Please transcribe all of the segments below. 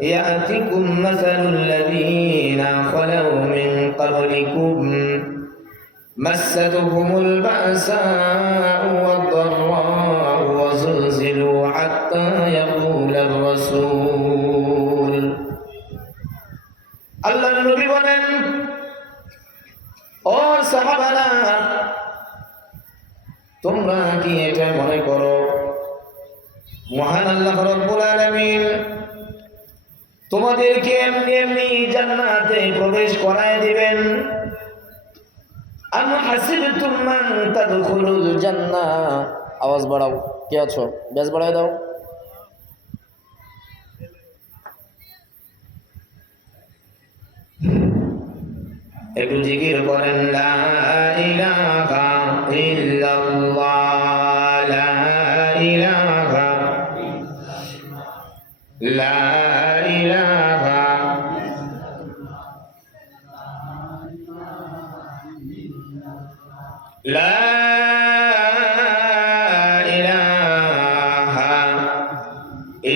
يأتكم مثل الذين خلوا من قبلكم مستهم البأساء والضراء وزلزلوا حتى يقول الرسول আল্লাহর নবী বলেন, ও সাহাবারা, তোমরা কি এটা মনে করো মহান আল্লাহ রাব্বুল আলামিন তোমাদেরকে এমনি এমনি জান্নাতে প্রবেশ করায় দিবেন? আম হাসিবতুম মান তাদখুলুল জান্নাহ। আওয়াজ বাড়াও, কে আছো ব্যাস বাড়ায় দাও। একটু জিকির করেন, লা ইলাহা ইল্লাল্লাহ, লা ইলাহা, লা ইলাহা, লা ইলাহা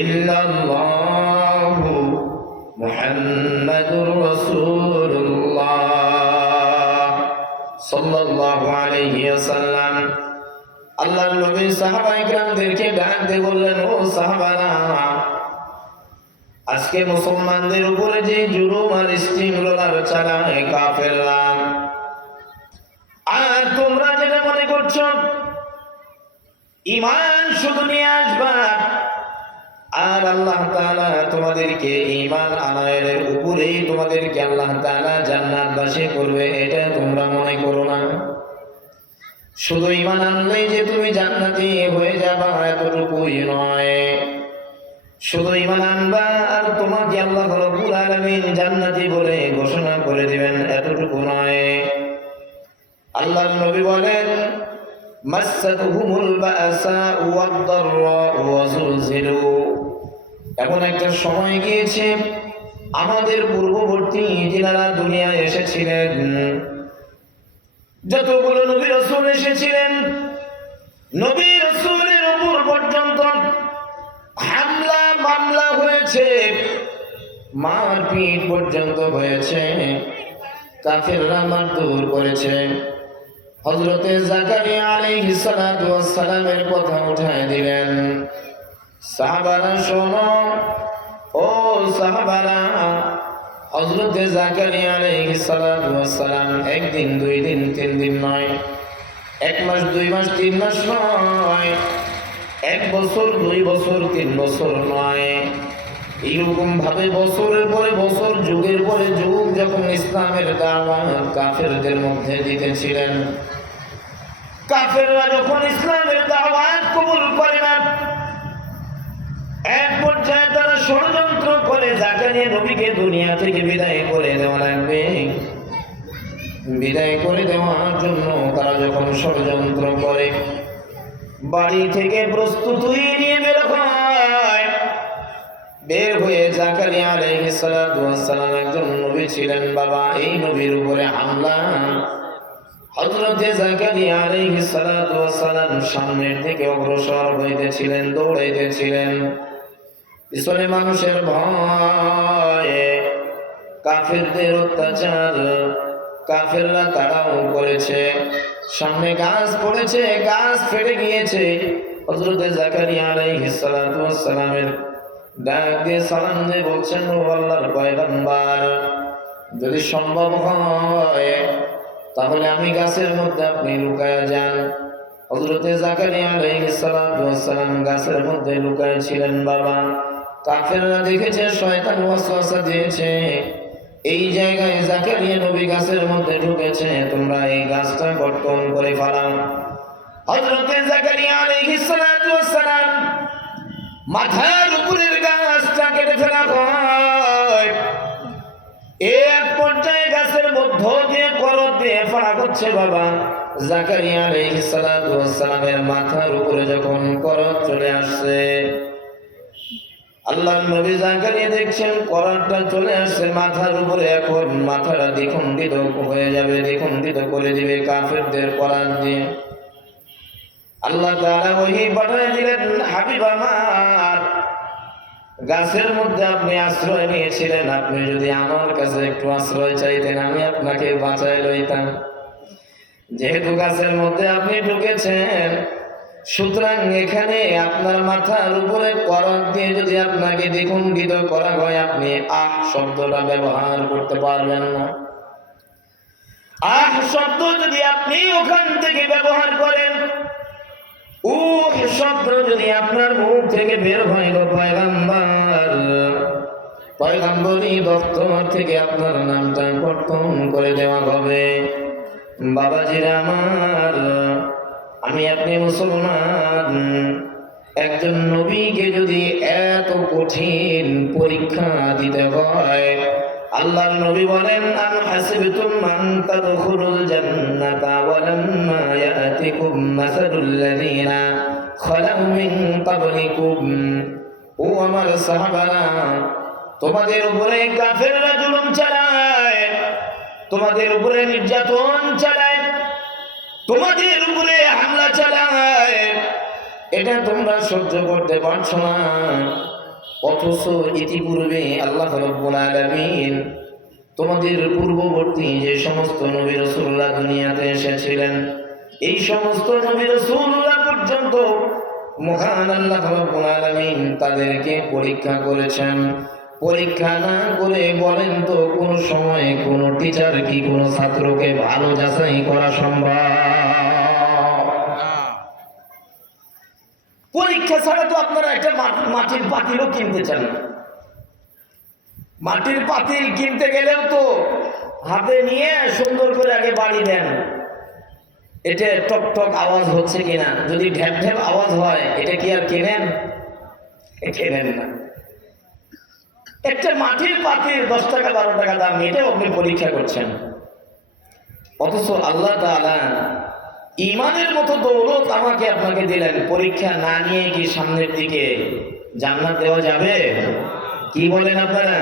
ইল্লাল্লাহ মুহাম্মাদুর রাসূলুল্লাহ সাল্লাল্লাহু আলাইহি ওয়াসাল্লাম। আল্লাহর নবী সাহাবায়ে কিরামদেরকে ডাক দিয়ে বললেন, ও সাহাবারা, আজকে মুসলমানদের উপরে যে জুলুম আর স্টিমরোলার চালায় কাফেররা, আর তোমরা যেটা মনে করছো ঈমান শুধু নিয়ে আসবা আর আল্লাহ তাআলা তোমাদেরকে ঈমান আনায়ের উপরেই তোমাদেরকে আল্লাহ তাআলা জান্নাতবাসী করবে, এটা তোমরা মনে করো না। শুধু ঈমান আনলেই যে তুমি জান্নাতি হয়ে যাবা এতটুকুই নয়। শুধু ঈমান আনবা আর তোমাকে আল্লাহ রাব্বুল আলামিন জান্নাতি বলে ঘোষণা করে দিবেন এতটুকু নয়। আল্লাহর নবী বলেন, মাসসাতুহুমুল বাসাউ ওয়াদ-দাররাউ ওয়া যুলজিলু। এখন একটা সময় গিয়েছে, আমাদের পূর্ববর্তী যারা দুনিয়ায় এসেছিলেন, যতগুলো নবী রাসূল এসেছিলেন, নবী রাসূলের উপর পর্যন্ত হামলা মামলা হয়েছে, মারপিট পর্যন্ত হয়েছে, কাফেররা মারধর করেছে। হযরতে জাকারিয়া আলাইহিস সালাতু ওয়াস সালামের কথা উঠায় দিলেন। সাহাবারা শোনো, ও সাহাবারা, হযরতে জাকারিয়া আলাইহিস সালাতু ওয়াস সালাম একদিন, দুই দিন, তিন দিন নয়, এক মাস, দুই মাস, তিন মাস নয়, এক বছর, দুই বছর, তিন বছর নয়, এইরকম ভাবে বছরের পরে বছর, যুগের পরে যুগ যখন ইসলামের দাওয়াত কাফেরদের মধ্যে দিতেছিলেন, কাফেররা যখন ইসলামের দাওয়াত কবুল করে না, এক পর্যায়ে তারা ষড়যন্ত্র করে জাকারিয়া নবীকে দুনিয়া থেকে বিদায় করে দেওয়া লাগবে। বিদায় করে দেওয়ার জন্য তারা যখন ষড়যন্ত্র করে, বাড়ি থেকে প্রস্তুতি নিয়ে বের হয়। বের হয়ে জাকারিয়া আলাইহিস সালাতু ওয়াস সালাম একজন নবী ছিলেন বাবা, এই নবীর উপরে হামলা। হযরতে জাকারিয়া আলাইহিস সালাতু ওয়াস সালাম সামনের দিকে অগ্রসর হইতেছিলেন, দৌড়াইতেছিলেন। পিছনে মানুষের ভয়ে, কাফেরদের অত্যাচার, কাফেররা তাড়াও করেছে, সামনে গাছ পড়েছে, গাছ ফেটে গিয়েছে। হযরতে জাকারিয়া আলাইহিস সালাতু ওয়াস সালামের ডাক দিয়ে সালাম দিয়ে বলছেন, ও আল্লাহর পয়গম্বর, যদি সম্ভব হয় তাহলে আমি গাছের মধ্যে আপনি লুকায়া যান। হযরতে জাকারিয়া আলাইহিস সালাতু ওয়াস সালাম গাছের মধ্যে লুকায় ছিলেন বাবা। কাফেররা দেখেছে শয়তান ওয়াসওয়াসা দিয়েছে, এই জায়গায় জাকারিয়া নবী গাছের মধ্যে ঢুকেছে, তোমরা এই গাছটা কর্তন করে ফেলাও। হযরতে জাকারিয়া আলাইহিস সালাতু ওয়াস সালাম মাথার উপরের গাছটা কেটে ফেলা হয়। এক পর্যায়ে গাছের মধ্য দিয়ে করত দিয়ে ফাড়া করছে বাবা। জাকারিয়া আলাইহিস সালাতু ওয়াস সালামের মাথার উপরে যখন করত চলে আসছে, আল্লাহর নবী জাকারিয়া দেখছেন করতটা চলে আসছে মাথার উপরে, এখন মাথাটা দ্বিখণ্ডিত হয়ে যাবে, দ্বিখণ্ডিত করে দিবে কাফেরদের করত দিয়ে। আল্লাহ তাআলা ওহী পাঠিয়ে দিলেন, হাবিব আমার, গাছের মধ্যে আপনি আশ্রয় নিয়েছিলেন, আপনি যদি আমার কাছে একটু আশ্রয় চাইতেন আমি আপনাকে বাঁচাই লইতাম। যেহেতু গাছের মধ্যে আপনি ঢুকেছেন, সুতরাং এখানে আপনার মাথার উপরে করত দিয়ে যদি আপনাকে দ্বিখণ্ডিত করা হয়, আপনি আহ শব্দটা ব্যবহার করতে পারবেন না। আহ শব্দ যদি আপনি ওখান থেকে ব্যবহার করেন, উহ শব্দ যদি আপনার মুখ থেকে বের হয়, গো পয়গম্বর, পয়গম্বরী দপ্তর থেকে আপনার নামটা কর্তন করে দেওয়া হবে। বাবাজিরা আমার, আমি আপনি মুসলমান, একজন নবীকে যদি এত কঠিন পরীক্ষা দিতে হয়, আল্লাহর নবী বলেন, আম হাসিবতুম আন তাদখুলুল জান্নাতা ওয়া লাম্মা ইয়াতিকুম মাসালুল লাযিনা খালাউ মিন ক্বাবলিকুম। ও আমার সাহাবারা, তোমাদের উপরে কাফেররা জুলুম চালায়, তোমাদের উপরে নির্যাতন চালায়, তোমাদের উপরে হামলা চালায়, এটা তোমরা সহ্য করতে পারছো না। অথচ ইতিপূর্বে আল্লাহ রাব্বুল আলামিন তোমাদের পূর্ববর্তী যে সমস্ত নবী রাসূলুল্লাহ দুনিয়াতে এসেছিলেন, এই সমস্ত নবী রাসূলুল্লাহ পর্যন্ত মহান আল্লাহ রাব্বুল আলামিন তাদেরকে পরীক্ষা করেছেন। পরীক্ষা না করে বলেন তো কোন সময় কোন টিচার কি কোন ছাত্রকে ভালো যাচাই করা সম্ভব? পরীক্ষা ছাড়া তো আপনারা একটা মাটির পাতিলও কিনতে চান। মাটির পাতিল কিনতে গেলেও তো হাতে নিয়ে সুন্দর করে আগে বাড়ি দেন, এটা টক টক আওয়াজ হচ্ছে কিনা। যদি ঢ্যাপ ঢ্যাপ আওয়াজ হয়, এটা কি আর কেনেন? কেনেন না। একটা মাটির পাতিল 10 টাকা 12 টাকা দাম, এটাও আপনি পরীক্ষা করছেন। অথচ আল্লাহ তাআলা ইমানের মতো দৌলত আমাকে আপনাকে দিলেন, পরীক্ষা না নিয়ে কি সামনের দিকে জান্নাত দেওয়া যাবে? কি বলেন আপনারা?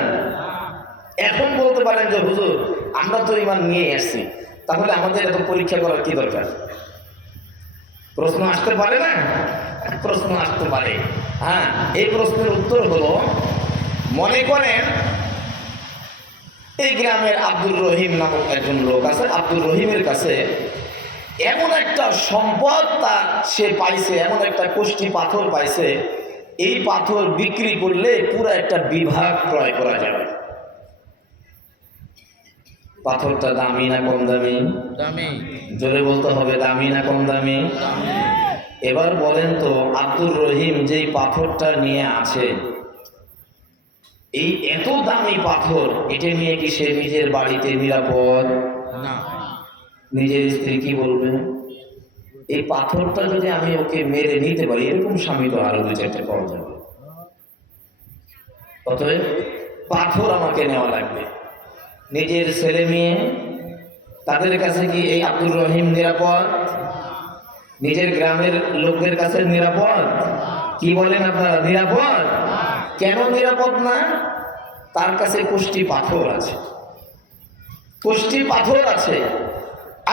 এখন বলতে পারেন যে হুজুর আমরা তো ইমান নিয়ে আসছি, তাহলে আমাদের এত পরীক্ষা করার কি দরকার? প্রশ্ন আসতে পারে না? প্রশ্ন আসতে পারে। হ্যাঁ, এই প্রশ্নের উত্তর হলো, মনে করেন এই গ্রামের আব্দুর রহিম নামক একজন লোক আছে, আব্দুর রহিমের কাছে এমন একটা সম্পদ সে পাইছে, এমন একটা কোষ্ঠী পাথর পাইছে, এই পাথর বিক্রি করলে পুরো একটা বিভাগ ক্রয় করা যাবে। পাথরটা দামি না কম দামি? দামি। জোরে বলতে হবে, দামি না কম দামি? এবার বলেন তো, আব্দুর রহিম যেই পাথরটা নিয়ে আছে, এই এত দামি পাথর, এটা নিয়ে কি সে নিজের বাড়িতে নিরাপদ না? নিজের স্ত্রী কি বলবে? এই পাথরটা যদি আমি ওকে মেরে নিতে পারি, এরকম স্বামী তো আরো 2-4টা পাওয়া যাবে। অতএব পাথর আমাকে নেওয়া লাগবে। নিজের ছেলে মেয়ে, তাদের কাছে কি এই আব্দুর রহিম নিরাপদ? নিজের গ্রামের লোকদের কাছে নিরাপদ? কি বলেন আপনারা, নিরাপদ? কেন নিরাপদ না? তার কাছে কোষ্ঠী পাথর আছে, কোষ্ঠী পাথর আছে।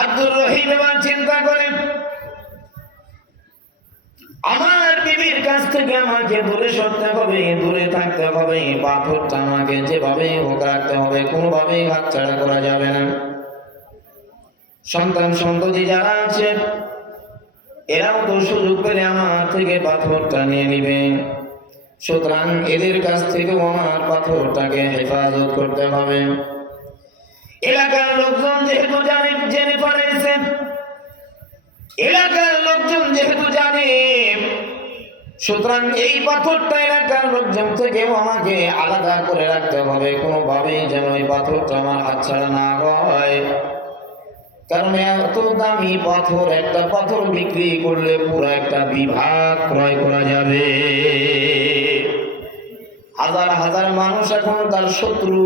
আব্দুর রহিম এবার চিন্তা করেন, আমার বিবির কাছ থেকে আমাকে দূরে সরতে হবে, দূরে থাকতে হবে, পাথরটা আমাকে যেভাবে হোক রাখতে হবে, কোনোভাবেই হাতছাড়া করা যাবে না। সন্তান সন্ততি যারা আছে, এরাও তো সুযোগ পেলে আমার থেকে পাথরটা নিয়ে নিবে। সুতরাং এদের কাছ থেকেও আমার পাথরটাকে হেফাজত করতে হবে। এলাকার লোকজন যেহেতু জেনে পড়েছে, এলাকার লোকজন যেহেতু জানে, সুতরাং এই পাথরটা এলাকার লোকজন থেকেও আমাকে আলাদা করে রাখতে হবে, কোনোভাবেই যেন এই পাথরটা আমার হাতছাড়া না হয়। কারণ এত দামি পাথর, একটা পাথর বিক্রি করলে পুরো একটা বিভাগ ক্রয় করা যাবে। হাজার হাজার মানুষ এখন তার শত্রু।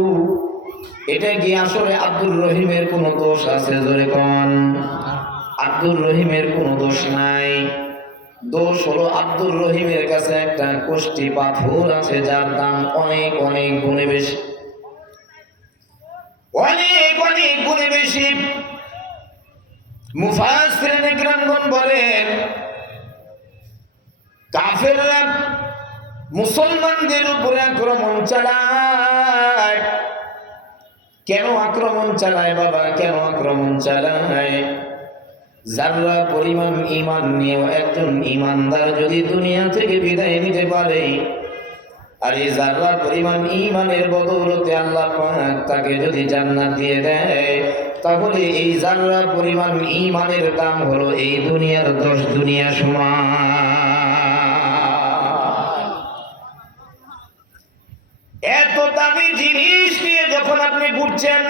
এটা কি আসলে আব্দুর রহিমের কোনো দোষ আছে? জোরে কোন? আব্দুর রহিমের কোনো দোষ নাই। দোষ হলো আব্দুর রহিমের কাছে একটা কোষ্ঠী পাথর আছে, যার দাম অনেক অনেক গুণে বেশি, অনেক অনেক গুণে বেশি। মুফাসসিরিন ইকরামগণ বলেন, কাফেররা মুসলমানদের উপরে আক্রমণ চালায়। কেন আক্রমণ চালায় বাবা, কেন আক্রমণ চালায়? যারা পরিমাণ ঈমান নিয়েও একজন ঈমানদার যদি দুনিয়া থেকে বিদায় নিতে পারে, আর এই যারা পরিমাণ ঈমানের বদৌলতে আল্লাহ পাক তাকে যদি জান্নাত দিয়ে দেয়, তাহলে এই যারা পরিমাণ ঈমানের দাম হলো এই দুনিয়ার 10 দুনিয়া সমান। এত দামি জিনিস নিয়ে যখন আপনি ঘুরছেন,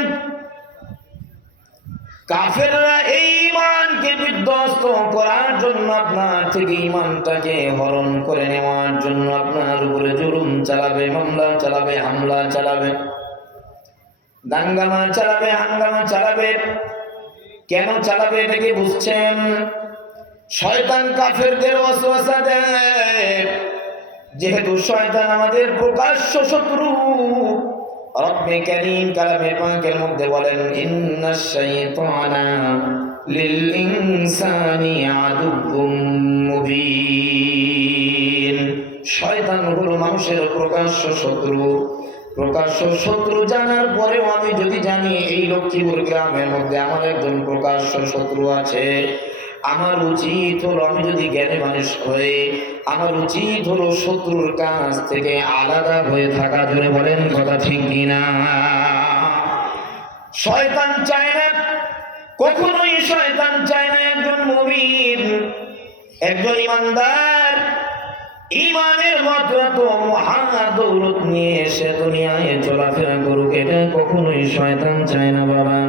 কাফেররা এই ঈমানকে বিধ্বস্ত করার জন্য, আপনার থেকে ঈমানটাকে হরণ করে নেওয়ার জন্য আপনার উপরে জুলুম চালাবে, মামলা চালাবে, হামলা চালাবে, দাঙ্গামা চালাবে, হাঙ্গামা চালাবে। কেন চালাবে এটা কি বুঝছেন? শয়তান কাফেরদের ওয়াসওয়াসা দেয়। যেহেতু শয়তান আমাদের প্রকাশ্য শত্রু, রব্বে কারীম কালামে পাকের মধ্যে বলেন, ইন্নাশ শাইতানা লিল ইনসানি আদুউম মুবিন। শয়তান হলো মানুষের প্রকাশ্য শত্রু। প্রকাশ্য শত্রু জানার পরেও আমি যদি জানি এই লক্ষ্মীপুর গ্রামের মধ্যে আমার একজন প্রকাশ্য শত্রু আছে, আমার উচিত হলো, আমি যদি জ্ঞানী মানুষ হয়ে, আমার উচিত হলো শত্রুর কাছ থেকে আলাদা হয়ে থাকা। জোরে বলেন কথা ঠিক কিনা? শয়তান চায় না, কখনোই শয়তান চায় না একজন মুমিন, একজন ঈমানদার ঈমানের মাত্রা তো মহা দৌলত নিয়ে এসে দুনিয়ায় চলাফেরা করুক, এটা কখনোই শয়তান চায় না বাবা।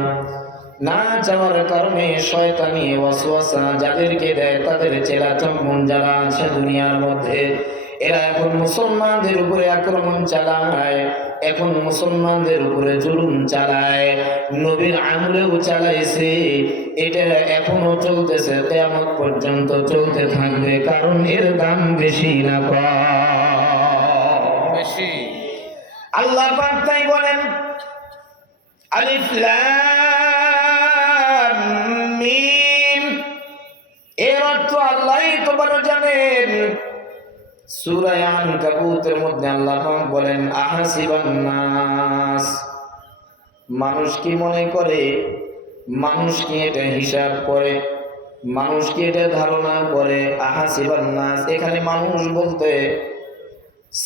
না চাওয়ার কারণে শয়তানি ওয়াসওয়াসা যাদেরকে দেয়, তাদের চেলা চম্বন যারা আছে দুনিয়ার মধ্যে, এরা এখন মুসলমানদের উপরে আক্রমণ চালায়, এখন মুসলমানদের উপরে জুলুম চালায়। নবীর আমলেও চালাইছে, এটা এখনো চলতেছে, কিয়ামত পর্যন্ত চলতে থাকবে। কারণ এর দাম বেশি না কম? বেশি। আল্লাহ পাক তাই বলেন, আলিফ লাম মিম, এর অর্থ আল্লাহই তো ভালো জানেন। সূরা আনকাবুতের মধ্যে আল্লাহ পাক বলেন, আহাসিবান নাস, মানুষ কি মনে করে, মানুষ কি এটা হিসাব করে, মানুষ কি এটা ধারণা করে? আহাসিবান নাস, এখানে মানুষ বলতে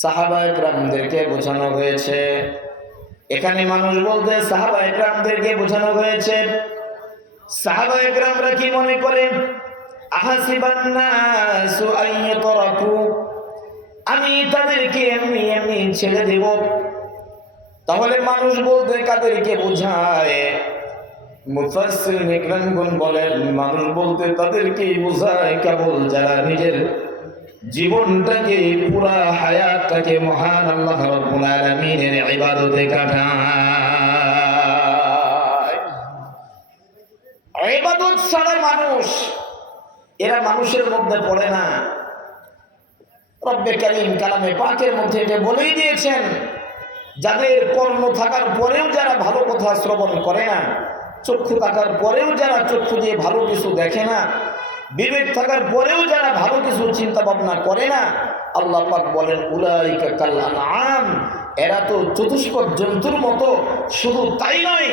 সাহাবায়ে কেরামদেরকে বোঝানো হয়েছে। এখানে মানুষ বলতে সাহাবায়ে কেরামদেরকে বোঝানো হয়েছে। সাহাবায়ে কেরামরা কি মনে করে? আহাসিবান নাসু আইয়াতরাকু, আমি তাদেরকে এমনি এমনি ছেড়ে দেব। তাহলে মানুষ বলতে কাদেরকে বোঝায়? মুফাসসিরিন ইকরামগণ বলেন, মানুষ বলতে তাদেরকেই বোঝায় কেবল যারা নিজের জীবনটাকে, পুরা হায়াতটাকে মহান আল্লাহ রাব্বুল আলামিনের ইবাদতে কাটায়। ইবাদত ছাড়া মানুষ, এরা মানুষের মধ্যে পড়ে না। রব্বে কারীম কালামে পাকের মধ্যে এটা বলেই দিয়েছেন, যাদের কর্ম থাকার পরেও যারা ভালো কথা শ্রবণ করে না, চক্ষু থাকার পরেও যারা চক্ষু দিয়ে ভালো কিছু দেখে না, বিবেক থাকার পরেও যারা ভালো কিছু চিন্তা ভাবনা করে না, আল্লাহ পাক বলেন, উলাইকা কাল আনআম, এরা তো চতুষ্পদ জন্তুর মতো। শুধু তাই নয়,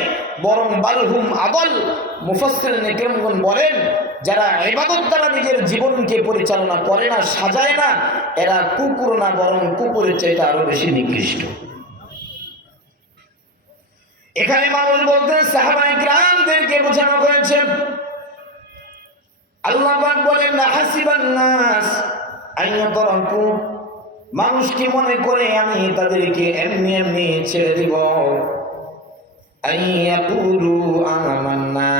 বরং বালহুম আদল। মুফাসসিরিন ইকরামগণ বলেন, যারা ইবাদত দ্বারা নিজের জীবনকে পরিচালনা করে না, সাজায় না, এরা কুকুর না, বরং কুকুরের চাইতে আরো বেশি নিকৃষ্ট। এখানে মানুষ বলতে সাহাবায়ে কেরামদেরকে বোঝানো হয়েছে। আল্লাহ পাক বলেন, হাসিবান নাস আইয়াতরাকু, মানুষ কি মনে করে আমি তাদেরকে এমনি এমনি ছেড়ে দিব? আইয়াকুলু আমান্না,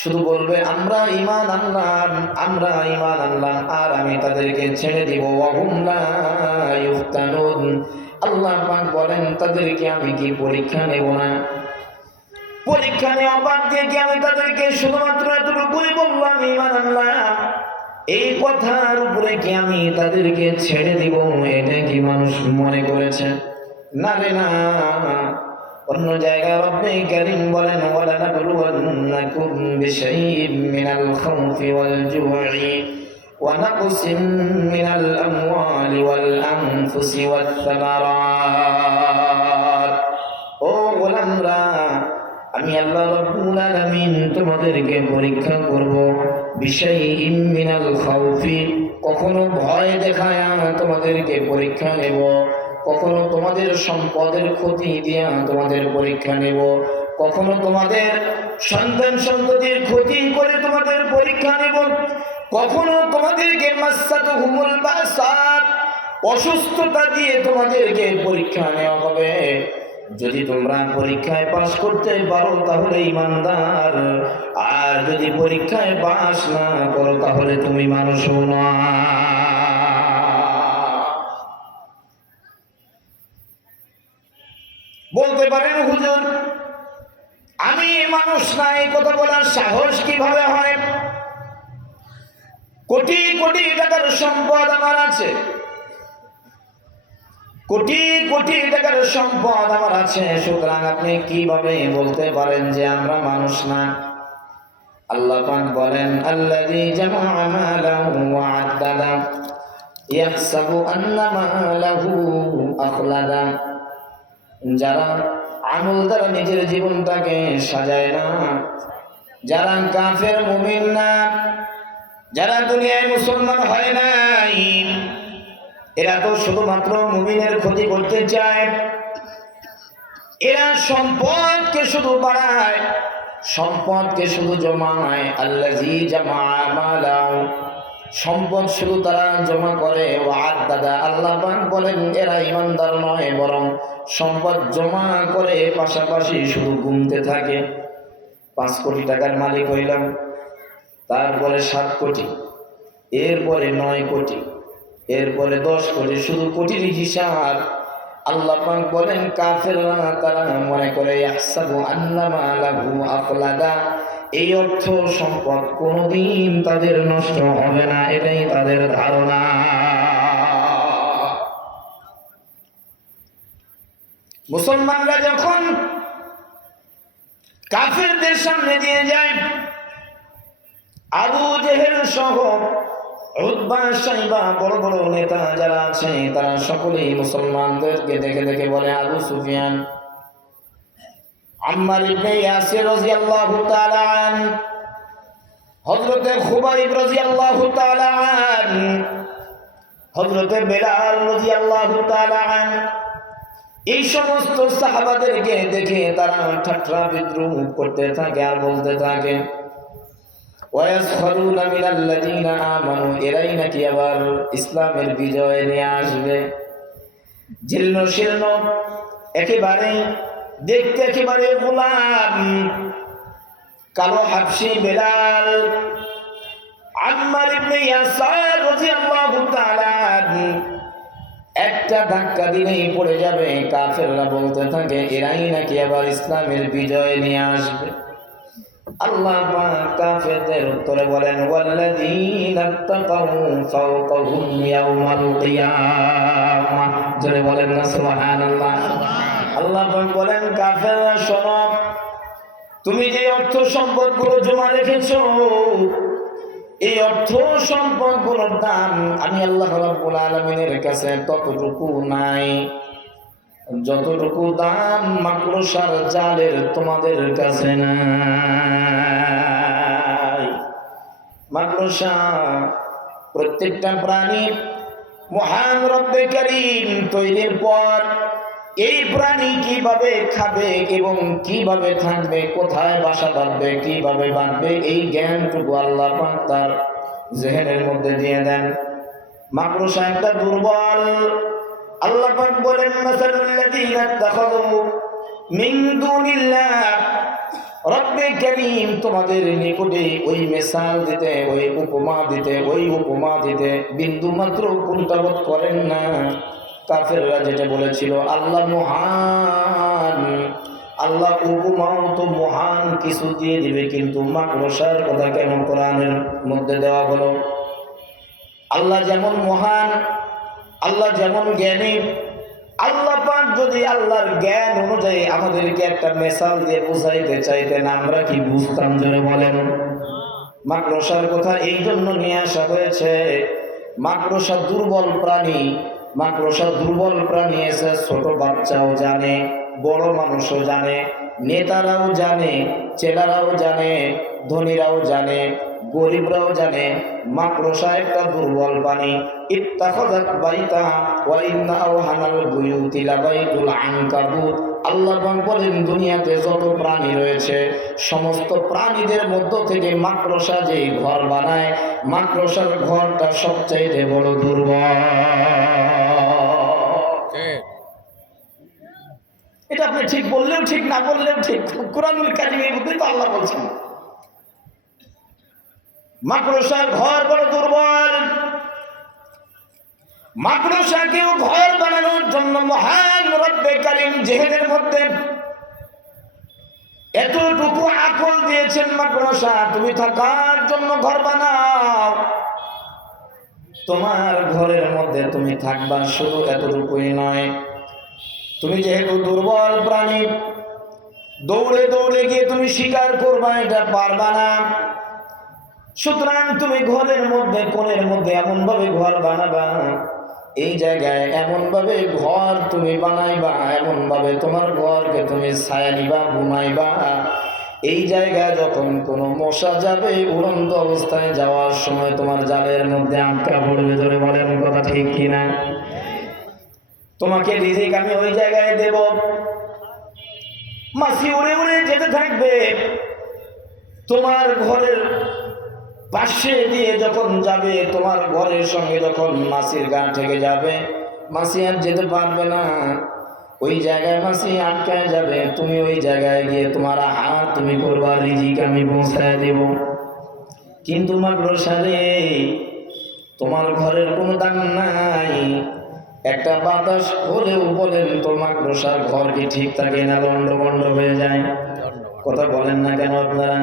শুধু বলবে আমরা ঈমান আনলাম, আমরা ঈমান আনলাম, আর আমি তাদেরকে ছেড়ে দিব। ওয়া হুম লা ইফতানুন, আল্লাহ পাক বলেন, তাদেরকে আমি কি পরীক্ষা নেব না? পরীক্ষা নেওয়া বাদ দিয়ে কি আমি তাদেরকে শুধুমাত্র এতটুকুই বললাম ঈমান আনলাম, এই কথার উপরে কি আমি তাদেরকে ছেড়ে দিব? এটা কি মানুষ মনে করেছে? না রে না। অন্য জায়গায় রব্বে কারীম বলেন, ওয়ালানাবলুওয়ান্নাকুম বিশাইইম মিনাল খাউফি ওয়াল জু'i ونقص من الأموال والأنفس والثمرات ও গোলামরা আমি আল্লাহ রাব্বুল আলামিন তোমাদেরকে পরীক্ষা করব বিশাইইম মিনাল খাউফি কখনো ভয় দেখায় তোমাদেরকে পরীক্ষা নেব কখনো তোমাদের সম্পদের ক্ষতি দিয়া তোমাদের পরীক্ষা নেব কখনো তোমাদের সন্তান সন্ততির ক্ষতি করে তোমাদের পরীক্ষা নেব কখনো তোমাদেরকে মাসাতুহুমুল বাসাত অসুস্থতা দিয়ে তোমাদেরকে পরীক্ষা নেওয়া হবে যদি তোমরা পরীক্ষায় পাস করতে পারো তাহলে ঈমানদার আর যদি পরীক্ষায় পাস না করো তাহলে তুমি মানুষ না বলতে পারেন হুজুর আমি মানুষ না এই কথা বলার সাহস কিভাবে হয় কোটি কোটি টাকার সম্পদ আমার আছে কোটি কোটি টাকার সম্পদ আমার আছে সুতরাং আপনি কিভাবে বলতে পারেন যে আমরা মানুষ না আল্লাহ পাক বলেন আল্লাযী জামা'a মালাহু ওয়া আদ্দাদা ইয়াহসাবু আন্না মালাহু আখলাদা যারা আমল দ্বারা নিজের জীবনটাকে সাজায় না যারা কাফের মুমিন না যারা দুনিয়ায় মুসলমান হয় নাই এরা তো শুধুমাত্র মুমিনের ক্ষতি করতে চায় এরা সম্পদকে শুধু বাড়ায় সম্পদকে শুধু জমায় আল্লাযী জামা'a মালাহু সম্পদ শুধু তারা জমা করে ওয়াদ দাদা আল্লাহ পাক বলেন এরা ঈমানদার নয় বরং সম্পদ জমা করে পাশাপাশি শুধু ঘুমতে থাকে 5 কোটি টাকার মালিক হইলাম তারপরে 7 কোটি এরপরে 9 কোটি এরপরে 10 কোটি শুধু কোটির হিসাব আল্লাহ পাক বলেন কাফেররা তারা মনে করে ইয়াহসাবু আন্না মালাহু আখলাদা এই অর্থ সম্পদ কোনদিন তাদের নষ্ট হবে না এটাই তাদের ধারণা মুসলমানরা যখন কাফেরদের সামনে দিয়ে যায় আবু জেহেল সহ উতবা শাইবা বড় বড় নেতা যারা আছে তারা সকলেই মুসলমানদেরকে দেখে দেখে বলে আবু সুফিয়ান আম্মার ইবনে ইয়াসির রাদিয়াল্লাহু তাআলা আন হযরতে খুবাইব রাদিয়াল্লাহু তাআলা আন হযরতে বেলাল রাদিয়াল্লাহু তাআলা আন এই সমস্ত সাহাবাদেরকে দেখে তারা ঠাট্টা বিদ্রুপ করতে থাকে আর বলতে থাকে ওয়ায়াসখারুনা মিনাল্লাযীনা আমানু এরাই নাকি আবার ইসলামের বিজয় নিয়ে আসবে জীর্ণ শীর্ণ একেবারে দেখতে একেবারে গোলাম কালো হাবশী বেলাল আম্মার ইবনে ইয়াসার রাদিয়াল্লাহু তাআলা একটা ধাক্কা দিলেই পড়ে যাবে কাফেররা বলতে থাকে এরাই নাকি আবার ইসলামের বিজয় নিয়ে আসবে আল্লাহ পাক কাফেরদের উত্তরে বলেন ওয়াল্লাযীনা তাকাউ ফাওকাহুম ইয়াওমাল কিয়ামাহ জোরে বলেন না সুবহানাল্লাহ আল্লাহ পাক বলেন কাফেররা শোনো তুমি যে অর্থ সম্পদগুলো জমা রেখেছো এই অর্থ সম্পদগুলোর দাম আমি আল্লাহ রাব্বুল আলামিনের কাছে ততটুকু নাই যতটুকু দাম মাকড়সার জালের তোমাদের কাছে নাই মাকড়সা প্রত্যেকটা প্রাণী মহান রব্বে কারীম তৈরির পর এই প্রাণী কিভাবে খাবে এবং কিভাবে থাকবে কোথায় বাসা বাঁধবে কিভাবে বাঁধবে এই জ্ঞানটুকু আল্লাহ পাক তার জেহেনের মধ্যে দিয়ে দেন মাকড়সা একটা দুর্বল আল্লাহ পাক বলেন মাসালুল্লাযীনা ইত্তাখাযু মিন দুনিল্লাহ রব্বে কারীম তোমাদের নিকটে ওই মিসাল দিতে ওই উপমা দিতে বিন্দু মাত্র কুণ্ঠাবোধ করেন না কাফেররা যেটা বলেছিল আল্লাহ মহান আল্লাহ উপমাও তো মহান কিছু দিয়ে দিবে কিন্তু মাকড়সার কথা কেন কোরআনের মধ্যে দেওয়া হলো আল্লাহ যেমন মহান আল্লাহ যেমন জ্ঞানী আল্লাহ পাক যদি আল্লাহর জ্ঞান অনুযায়ী আমাদেরকে একটা মিসাল দিয়ে বুঝাইতে চাইতেন আমরা কি বুঝতাম জোরে বলেন মাকড়সার কথা এই জন্য নিয়ে আসা হয়েছে, মাকড়সা দুর্বল প্রাণী। মাকড়সা দুর্বল প্রাণী এসে ছোট বাচ্চাও জানে, বড় মানুষও জানে, নেতারাও জানে, চেলারাও জানে, ধনীরাও জানে, গরিবরাও জানে মাকড়সা একটা দুর্বল প্রাণী। ইত্তাখাযাত বাইতা ওয়া ইন্না আওহানাল বুয়ুতি লাবাইতুল আনকাবুত। আল্লাহ বলেন দুনিয়াতে যত প্রাণী রয়েছে সমস্ত প্রাণীদের মধ্য থেকে মাকড়সা যে ঘর বানায়, মাকড়সার ঘরটা সবচাইতে বড় দুর্বল। এটা আপনি ঠিক বললেও ঠিক, না বললেও ঠিক, কোরআনুল কারীমের মধ্যে তো আল্লাহ বলছেন মাকড়সার ঘর বড় দুর্বল। মাকড়সাকেও ঘর বানানোর জন্য মহান রব্বে কারীম জেহেনের মধ্যে এতটুকু আকল দিয়েছেন, মাকড়সা তুমি থাকার জন্য ঘর বানাও, তোমার ঘরের মধ্যে তুমি থাকবা। শুধু এতটুকুই নয়, তুমি যেহেতু দুর্বল প্রাণী, দৌড়ে দৌড়ে গিয়ে তুমি শিকার করবা, এটা পারবা না। সুতরাং তুমি ঘরের মধ্যে, কোণের মধ্যে এমন ভাবে ঘর বানাবা, এই জায়গায় এমন ভাবে ঘর তুমি বানাইবা, এমন ভাবে তোমার ঘরকে তুমি ছায়া দিবা, ঘুমাইবা। এই জায়গায় যখন কোনো মশা যাবে উড়ন্ত অবস্থায় যাওয়ার সময় তোমার জালের মধ্যে আটকা পড়বে। ধরে বলেন কথা ঠিক কিনা? তোমাকে রিজিক আমি ওই জায়গায় দেব, মাছি উড়ে উড়ে যেতে থাকবে, তোমার ঘরের পাশে দিয়ে যখন যাবে, তোমার ঘরের সঙ্গে যখন মাছির গা থেকে যাবে, মাছি আর যেতে পারবে না, ওই জায়গায় মাছি আটকায় যাবে। তুমি ওই জায়গায় গিয়ে তোমার হাত তুমি করবা, রিজিক আমি পৌঁছায় দেব। কিন্তু মাকড়সা রে, তোমার ঘরের কোনো দাম নাই, একটা বাতাস হলেও বলেন তো মাকড়সার ঘর কি ঠিক থাকে না লন্ডভন্ড হয়ে যায়? কথা বলেন না কেন আপনারা?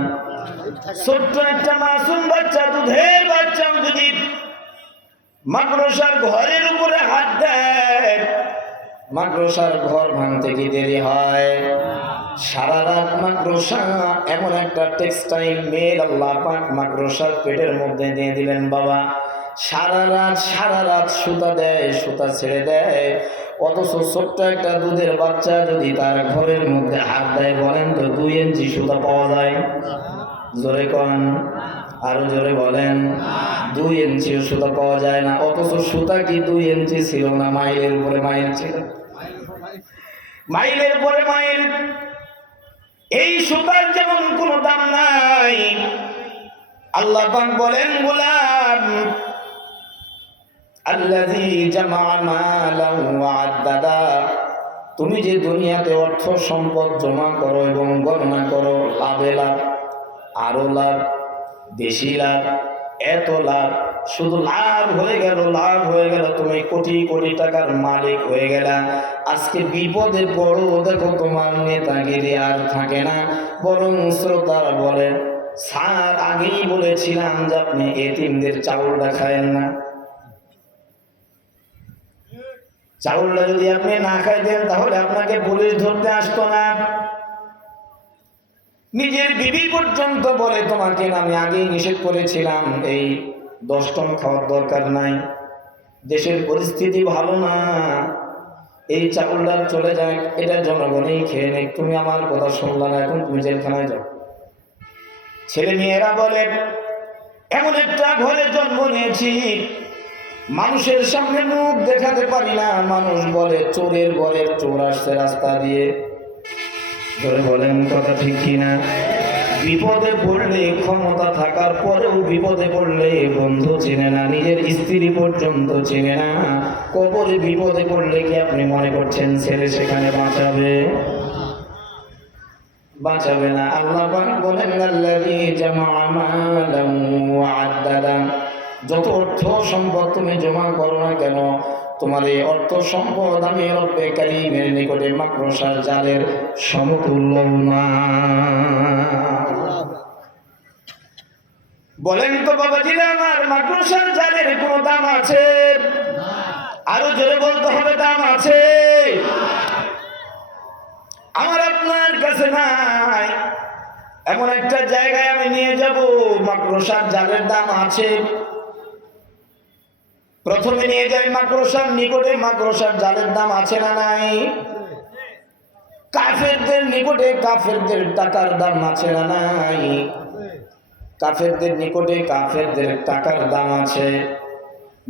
ছোট্ট একটা মাসুম বাচ্চা, দুধের বাচ্চা যদি মাকড়সার ঘরের উপরে হাত দেয়, মাকড়সার ঘর ভাঙতে কি দেরি হয়? সারা রাত মাকড়সা এমন একটা টেক্সটাইল মেল আল্লাহ পাক মাকড়সার পেটের মধ্যে দিয়ে দিলেন বাবা। সারা রাত সুতা দেয়, সুতা ছেড়ে দেয়। অথচ ছোট্ট একটা দুধের বাচ্চা যদি তার ঘরের মধ্যে হাত দেয়, বলেন তো 2 ইঞ্চি সুতা পাওয়া যায়? জোরে কন, আরো জোরে বলেন। 2 ইঞ্চি সুতা পাওয়া যায় না। অথচ সুতা কি 2 ইঞ্চি ছিল না? মাইলের উপরে মাইল ছিল, মাইলের পরে মাইল। এই সুতার যেমন কোনো দাম নাই, আল্লাহ পাক বলেন গোলাম আল্লাযী জামা মালান ওয়া আদ্দাদা, তুমি যে দুনিয়াতে অর্থ সম্পদ জমা করো এবং গণনা করো, লাভে লাভ, আরো লাভ, বেশি লাভ, এত লাভ, শুধু লাভ হয়ে গেল, লাভ হয়ে গেল, তুমি কোটি কোটি টাকার মালিক হয়ে গেলা। আজকে বিপদে পড়ো, দেখো তোমার নেতাগিরি আর থাকে না, বরং শ্রোতারা বলে স্যার আগেই বলেছিলাম যে আপনি এতিমদের চাউলটা খায়েন না, চাউলটা যদি আপনি না খাইতেন তাহলে আপনাকে পুলিশ ধরতে আসতো না। নিজের বিবি পর্যন্ত বলে তোমাকে আমি আগেই নিষেধ করেছিলাম এই 10 টন খাওয়ার দরকার নাই, দেশের পরিস্থিতি ভালো না, এই চাউলটা চলে যাক, এটা জনগণই খেয়ে নেই, তুমি আমার কথা শুনলা না, এখন তুমি জেলখানায় যাও। ছেলে মেয়েরা বলে এমন একটা ঘরে জন্ম নিয়েছি, মানুষের সামনে মুখ দেখাতে পারি না, মানুষ বলে চোরের ঘরের চোর আসছে রাস্তা দিয়ে। ধরে বলেন কথা ঠিক কিনা? বিপদে পড়লে, ক্ষমতা থাকার পরেও বিপদে পড়লে বন্ধু চেনে না, নিজের স্ত্রী পর্যন্ত চেনে না। কবরে বিপদে পড়লে কি আপনি মনে করছেন ছেলে সেখানে বাঁচাবে? বাঁচাবে না। আল্লাহ পাক বলেন আল্লাযী জামা মালান ওয়া আদ্দাদা, যত অর্থ সম্পদ তুমি জমা করো না কেন, তোমার এই অর্থ সম্পদ আমি রব্বে কারীমের নিকটে মাকড়সার জালের সমতুল্য না। বলেন তো বাবাজিরা আমার, মাকড়সার জালের কোনো দাম আছে? আরো জোরে বলতে হবে, দাম আছে? আমার আপনার কাছে নাই। এমন একটা জায়গায় আমি নিয়ে যাব মাকড়সার জালের দাম আছে। প্রথমে নিয়ে যাই মাকড়সার নিকটে, মাকড়সার জালের দাম আছে না নাই? কাফেরদের নিকটে কাফেরদের টাকার দাম আছে না নাই? কাফেরদের নিকটে কাফেরদের টাকার দাম আছে,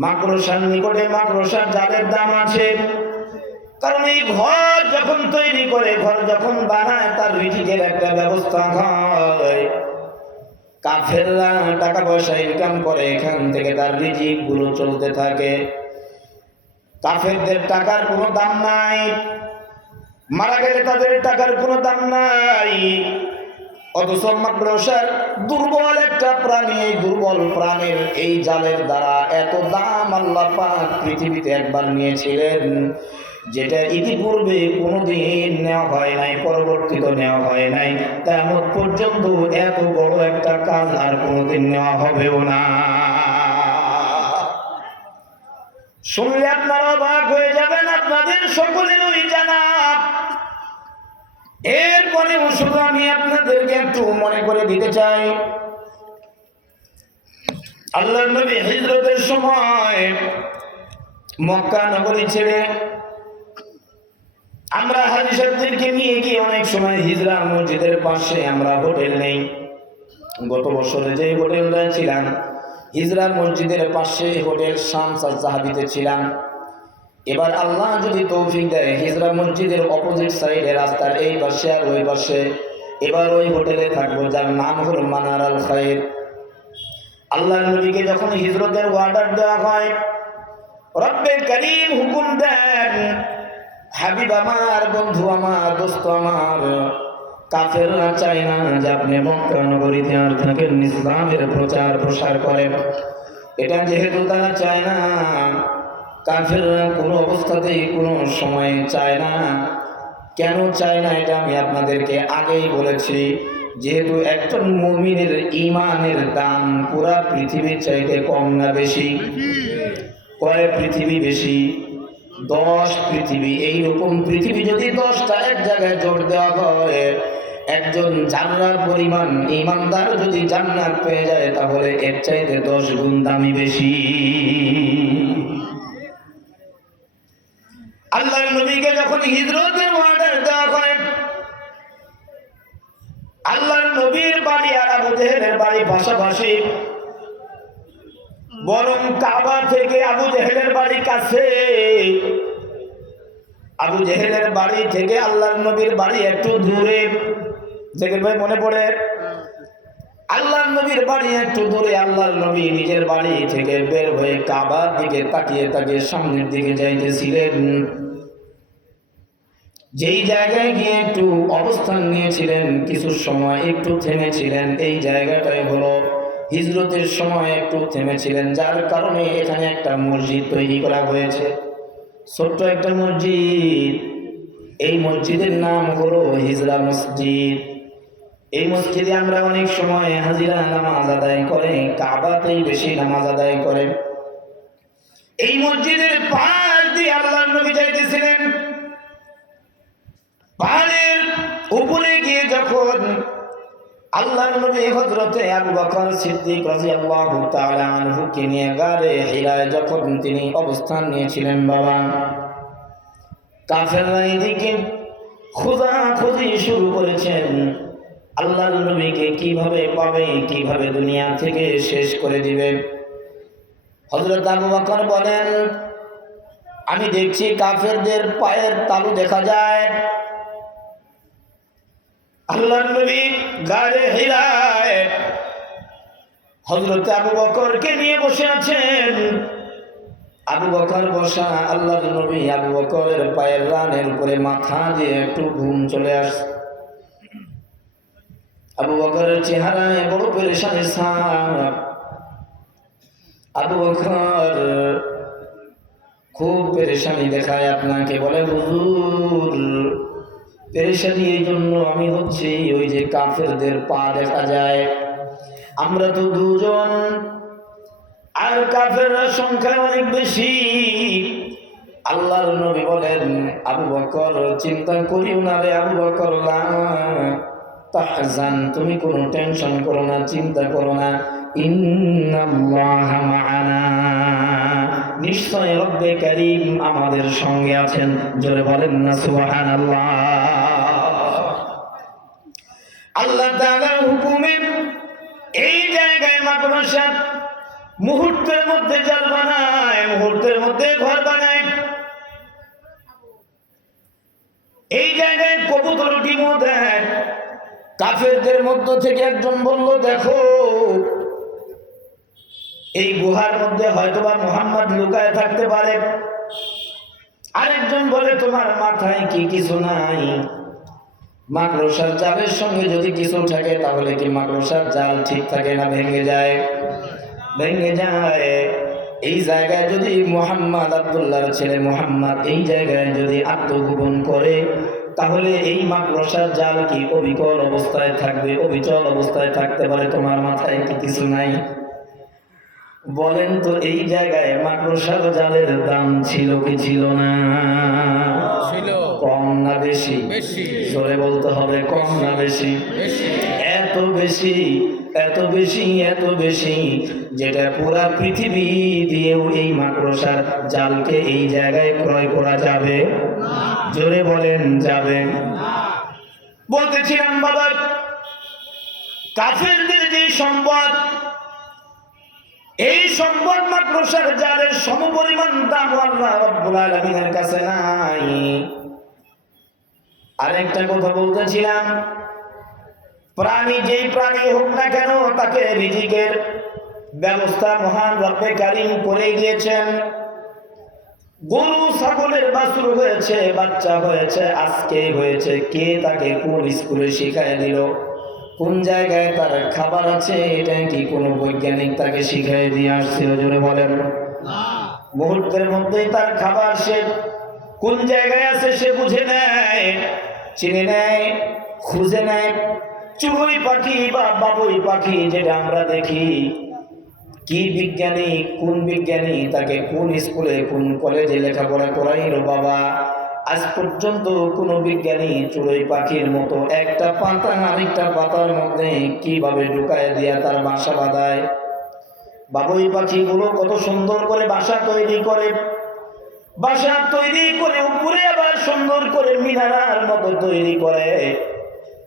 মাকড়সার নিকটে মাকড়সার জালের দাম আছে। কারণ এই ঘর যখন তৈরি করে, ঘর যখন বানায়, তার রিজিকের একটা ব্যবস্থা হয়। কাফেররা টাকা পয়সা ইনকাম করে, এখান থেকে তার রিজিক গুলো চলতে থাকে। কাফেরদের টাকার কোনো দাম নাই, মারা গেলে তাদের টাকার কোনো দাম নাই। অথচ মাকড়সার দুর্বল একটা প্রাণী, এই দুর্বল প্রাণীর এই জালের দ্বারা এত দাম আল্লাহ পাক পৃথিবীতে একবার নিয়েছিলেন, যেটা ইতিপূর্বে কোনোদিন নেওয়া হয় নাই, পরবর্তীতে নেওয়া হয় নাই। কিয়ামত পর্যন্ত এত বড় একটা কাজ আর কোনোদিন নেওয়া হবেও না। শুনলে আপনারা অবাক হয়ে যাবেন, আপনাদের সকলেরই জানা। এরপরে শুধু আমি আপনাদেরকে একটু মনে করে দিতে চাই, আল্লাহর নবী হিজরতের সময় মক্কা নগরী ছেড়ে আমরা হাজী সাহেবদেরকে নিয়ে গিয়ে অনেক সময় হিজরা মসজিদের পাশে আমরা হোটেল নেই। গত বছরে যে হোটেলটা ছিলাম, হিজরা মসজিদের পাশে হোটেল শামস আল-জাহাবিতে ছিলাম। এবার আল্লাহ যদি তৌফিক দেয়, হিজরা মসজিদের অপোজিট সাইডে রাস্তার এই পাশে আর ওই পাশে এবার ওই হোটেলে থাকবো, যার নাম হলো মানার আল খায়ের। আল্লাহর নবীকে যখন হিজরতের অর্ডার দেওয়া হয়, রব্বে করিম হুকুম দেন, হাবিব আমার, বন্ধু আমার, দোস্ত আমার, কাফেররা চায় না যে আপনি মক্কা নগরীতে আর থাকেন, ইসলামের প্রচার প্রসার করেন। এটা যেহেতু তারা চায় না, কাফেররা কোনো অবস্থাতেই কোনো সময় চায় না। কেন চায় না এটা আমি আপনাদেরকে আগেই বলেছি। যেহেতু একজন মুমিনের ঈমানের দাম পুরা পৃথিবীর চাইতে কম না বেশি? কয় পৃথিবী বেশি? 10 পৃথিবী। এইরকম পৃথিবী যদি 10টা এক জায়গায় জোড় দেওয়া হয়, একজন জান্নার পরিমাণ ঈমানদার যদি জান্নাত পেয়ে যায়, তাহলে এর চাইতে 10 গুণ দামি বেশি। আল্লাহর নবীকে যখন হিজরতের অর্ডার দেওয়া হয়, আল্লাহর নবীর বাড়ি আর আবু জেহেলের বাড়ি পাশাপাশি, বরং কাবা থেকে আবু জেহেলের বাড়ি কাছে। আবু জেহেলের বাড়ি থেকে আল্লাহর নবীর বাড়ি একটু দূরে। জেহেল ভাই মনে পড়ে? আল্লাহর নবীর বাড়ি একটু দূরে। আল্লাহর নবী নিজের বাড়ি থেকে বের হয়ে কাবার দিকে তাকিয়ে তাকিয়ে সামনের দিকে যাইতেছিলেন। যেই জায়গায় গিয়ে একটু অবস্থান নিয়েছিলেন, কিছু সময় একটু থেমেছিলেন, এই জায়গাটাই হলো হিজরতের সময় একটু থেমেছিলেন, যার কারণে এখানে একটা মসজিদ তৈরি করা হয়েছে, ছোট্ট একটা মসজিদ। এই মসজিদের নাম হলো হিজরা মসজিদ। এই মসজিদে আমরা অনেক সময় হাজিরা নামাজ আদায় করে, কাবাতেই বেশি নামাজ আদায় করে। এই মসজিদের পাশ দিয়ে আল্লাহর নবী যাইতেছিলেন। পাহাড়ের উপরে গিয়ে যখন আল্লাহর নবী হযরতে আবু বকর সিদ্দিক রাদিয়াল্লাহু তাআলা আনহুকে নিয়ে গারে হিরায় যখন তিনি অবস্থান নিয়েছিলেন, বাবা, কাফেররা এদিকে খোঁজাখুঁজি শুরু করেছেন, আল্লাহর নবীকে কিভাবে পাবে, কিভাবে দুনিয়া থেকে শেষ করে দিবে। হযরত আবু বকর বলেন, আমি দেখছি কাফেরদের পায়ের তালু দেখা যায়। আল্লাহর নবী গারে হিরায় হযরত আবু বকরকে নিয়ে বসে আছেন। আবু বকর বসা, আল্লাহর নবী আবু বকরের পায়ের রানের উপরে মাথা দিয়ে একটু ঘুম চলে আসছে। আবু বকরের চেহারায় বড় পেরেশানি ছাপ। আবু বকর খুব পেরেশানি দেখায় আপনাকে, বলে, হুজুর, পেরেশানি এই জন্য আমি হচ্ছি, ওই যে কাফেরদের পা দেখা যায়, আমরা তো দুজন, আর কাফেররা সংখ্যা অনেক বেশি। আল্লাহর নবী বলেন, আবু বকর চিন্তা করিও না রে আবু বকর, তাহজান, তুমি কোনো টেনশন করো না, চিন্তা করো না। ইন্নাল্লাহা মা'ানা, নিশ্চয় রব্বে কারীম আমাদের সঙ্গে আছেন। জোরে বলেন না সুবহানাল্লাহ। আল্লাহ তাআলার হুকুমে এই জায়গায় মাদ্রাসা মুহূর্তের মধ্যে জাল বানায়, মুহূর্তের মধ্যে ঘর বানায়। এই জায়গায় কবুতর ডিমও দেয়। কাফেরদের মধ্য থেকে একজন বলল, দেখো এই গুহার মধ্যে হয়তোবা মুহাম্মদ লুকায় থাকতে পারে। আরেকজন বলে, তোমার মাথায় কি কিছু নাই? মাকড়সার জালের সঙ্গে যদি কিছু থাকে তাহলে কি মাকড়সার জাল ঠিক থাকে না ভেঙে যায়? ভেঙে যায়। এই জায়গায় যদি মুহাম্মদ, আব্দুল্লাহর ছেলে মুহাম্মদ এই জায়গায় যদি আত্মগোপন করে তাহলে এই মাকড়সার জাল কি অবিকল অবস্থায় থাকবে, অবিচল অবস্থায় থাকতে পারে? তোমার মাথায় কি কিছু নাই? বলেন তো এই জায়গায় মাকড়সার জালের দাম ছিল কি ছিল না? ছিল। কম না বেশি? বেশি। জোরে বলতে হবে, কম না বেশি? বেশি। এত বেশি, এত বেশি, এত বেশি, যেটা পুরা পৃথিবী দিয়েও এই মাকড়সার জালকে এই জায়গায় ক্রয় করা যাবে না। জোরে বলেন, যাবে না। বলতেছিলাম বাবা, কাফেরদের যে সম্পদ, এই সম্পদ মাকড়সার জালের সমপরিমাণ দাম আল্লাহ রাব্বুল আলামিনের কাছে নাই। আরেকটা কথা বলতেছিলাম, প্রাণী যেই প্রাণী হোক না কেন তাকে রিজিকের ব্যবস্থা মহান রব্বে কারীম করে দিয়েছেন। গরু ছাগলের বাছুর হয়েছে, বাচ্চা হয়েছে, আজকে হয়েছে, কে তাকে কোন স্কুলে শিখায় দিল? কোন জায়গায় তার খাবার আছে এটা কি কোনো বৈজ্ঞানিক তাকে শিখাই দিয়ে আসছে? জোরে বলেন না। মুহূর্তের মধ্যেই তার খাবার সে কোন জায়গায় আছে সে বুঝে নেয়, চিনে নেয়, খুঁজে নেয়। চড়ুই পাখি বা বাবুই পাখি যেটা আমরা দেখি, কি বিজ্ঞানী, কোন বিজ্ঞানী তাকে কোন স্কুলে কোন কলেজে লেখাপড়া করাইল বাবা? আজ পর্যন্ত কোন বিজ্ঞানী চড়ুই পাখির মতো একটা পাতা আরেকটা পাতার মধ্যে কিভাবে ঢুকায় দিয়া তার বাসা বাঁধায়? বাবুই পাখিগুলো কত সুন্দর করে বাসা তৈরি করে, বাসা তৈরি করে উপরে আবার সুন্দর করে মিনারার মতো তৈরি করে।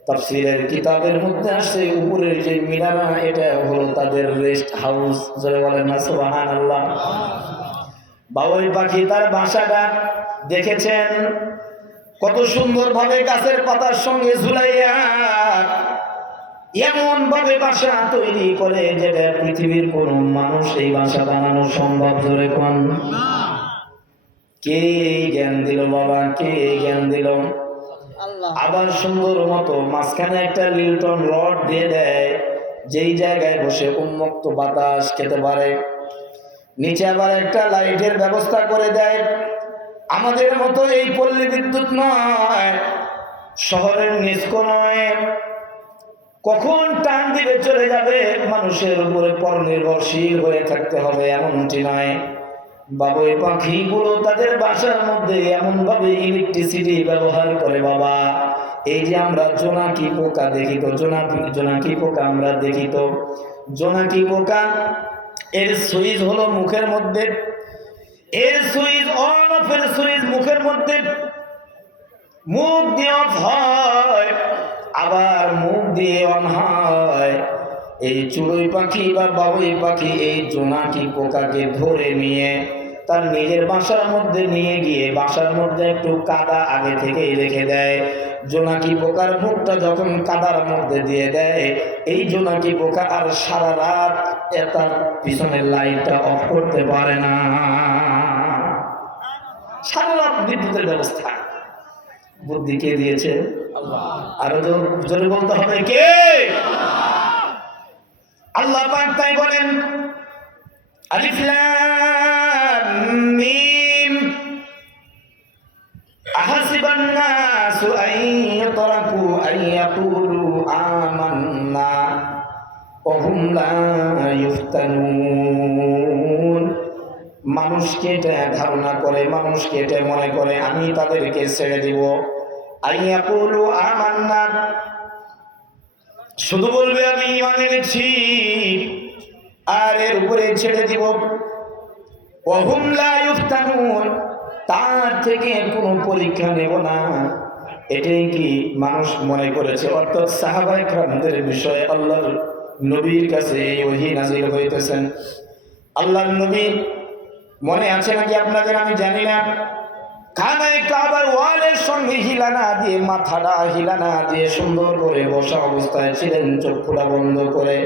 তাফসীরের কিতাবের মধ্যে আসছে উপরের যে মিনারা এটা হলো তাদের রেস্ট হাউস। যারা বলেন না সুবহানাল্লাহ। বাবুই পাখি তার বাসাটা দেখেছেন কত সুন্দর ভাবে গাছের পাতার সঙ্গে ঝুলাইয়া এমন ভাবে বাসা তৈরি করে যেটা পৃথিবীর কোন মানুষ এই বাসা বানানো সম্ভব? জোরে কোন না। কে জ্ঞান দিল বাবা? কে জ্ঞান দিল? আবার সুন্দর মতো মাঝখানে একটা লিল্টন রড দিয়ে দেয়, যেই জায়গায় বসে উন্মুক্ত বাতাস খেতে পারে। নিচে আবার একটা লাইটের ব্যবস্থা করে দেয়। আমাদের মতো এই পল্লী বিদ্যুৎ নয়, শহরের নিস্কো নয়, কখন টান দিবে চলে যাবে, মানুষের উপরে পরনির্ভরশীল হয়ে থাকতে হবে এমনটি নয়। বাবুই পাখিগুলো তাদের বাসার মধ্যে এমন ভাবে ইলেকট্রিসিটি ব্যবহার করে বাবা। এই যে আমরা জোনাকি পোকা দেখি তো, জোনাকি পোকা আমরা দেখি তো, জোনাকি পোকা এর সুইচ হলো মুখের মধ্যে, এর সুইচ অন অফ এর সুইচ মুখের মধ্যে, মুখ দিয়ে অফ হয় আবার মুখ দিয়ে অন হয়। এই চড়ুই পাখি বা বাবুই পাখি এই জোনাকি পোকাকে ধরে নিয়ে তার নিজের বাসার মধ্যে নিয়ে গিয়ে বাসার মধ্যে একটু কাদা আগে থেকেই রেখে দেয়। জোনাকি পোকার মুখটা যখন কাদার মধ্যে দিয়ে দেয়, এই জোনাকি পোকা আর সারা রাত তার পিছনের লাইটটা অফ করতে পারে না। সারা রাত বিদ্যুতের ব্যবস্থা বুদ্ধি কে দিয়েছে? আল্লাহ। আরো জোরে বলতে হবে, কে? আল্লাহ পাক তাই বলেন, আলিফ লাম মিম আহাসিবান নাসু আন ইউতরাকু আন ইয়াকুলু আমান্না ওয়া হুম লা ইফতানুন। মানুষকে এটা ধারণা করে, মানুষকে এটা মনে করে আমি তাদেরকে ছেড়ে দিব। আন ইয়াকুলু আমান্না, শুধু বলবে আমি ঈমান এনেছি আর এর উপরে ছেড়ে দিব। ওয়াহুম লা ইফতানুন, তার থেকে কোনো পরীক্ষা নেব না। এটাই কি মানুষ মনে করেছে? অর্থাৎ সাহাবায়ে কেরামদের বিষয়ে আল্লাহর নবীর কাছে ওহী নাযিল হইতেছেন। আল্লাহর নবী মনে আছে নাকি আপনাদের আমি জানি না, খানায় কাবার ওয়ালের সঙ্গে হিলানা দিয়ে, মাথাটা হিলানা দিয়ে সুন্দর করে বসা অবস্থায় ছিলেন, চক্ষুটা বন্ধ করে।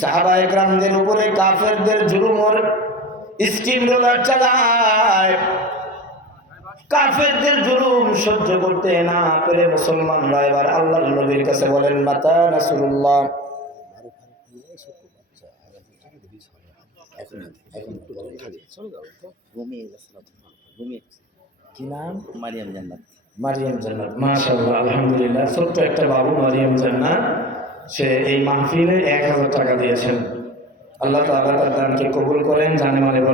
সাহাবায়ে কেরামদের উপরে কাফেরদের জুলুমের স্টিম রোলার চালায়। কাফেরদের জুলুম সহ্য করতে না পেরে মুসলমানরা এবার আল্লাহর নবীর কাছে বলেন, মাতা নাসরুল্লাহ। কি নাম? মারিয়াম জান্নাত। মারিয়াম জান্নাত, মাশাআল্লাহ, আলহামদুলিল্লাহ। ছোট্ট একটা বাবু মারিয়াম জান্নাত, সে এই মাহফিলে 1000 টাকা দিয়েছেন। আল্লাহ তাআলা তার দানকে কবুল করেন, জানে মানে